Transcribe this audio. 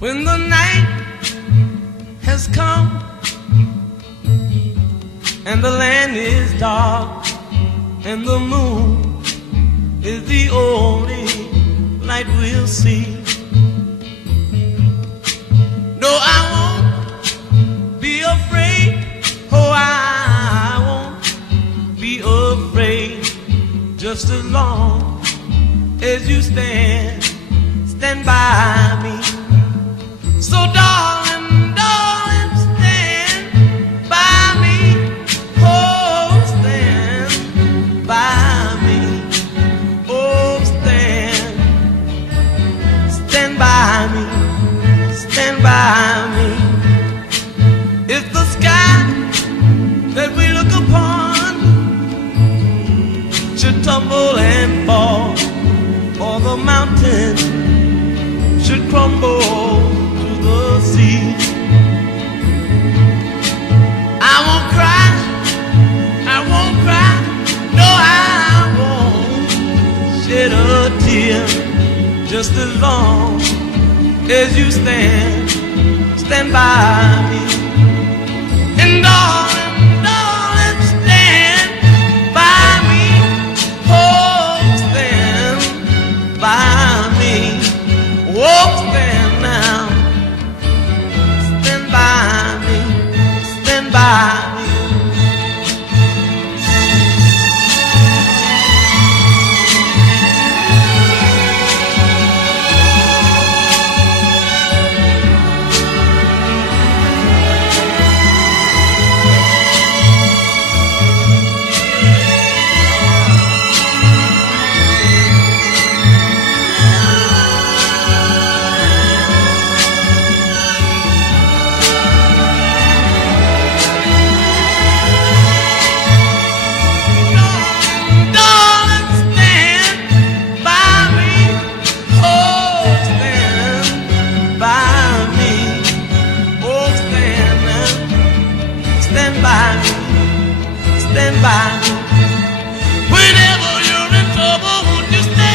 When the night has come and the land is dark and the moon is the only light we'll see. No, I won't be afraid. Oh, I won't be afraid. Just as long as you stand by me. So darling, darling, stand by me. Oh, stand by me. Oh, stand by me. Stand by me. If the sky that we look upon should tumble and fall, or the mountain should crumble to the sea, I won't cry, I won't cry, no, I won't shed a tear. Just as long as you stand by me. And darling, darling, stand by me. Oh, stand by me. Oh, stand now. Stand by me. Stand by me. Stand by me. Whenever you're in trouble, won't you stand?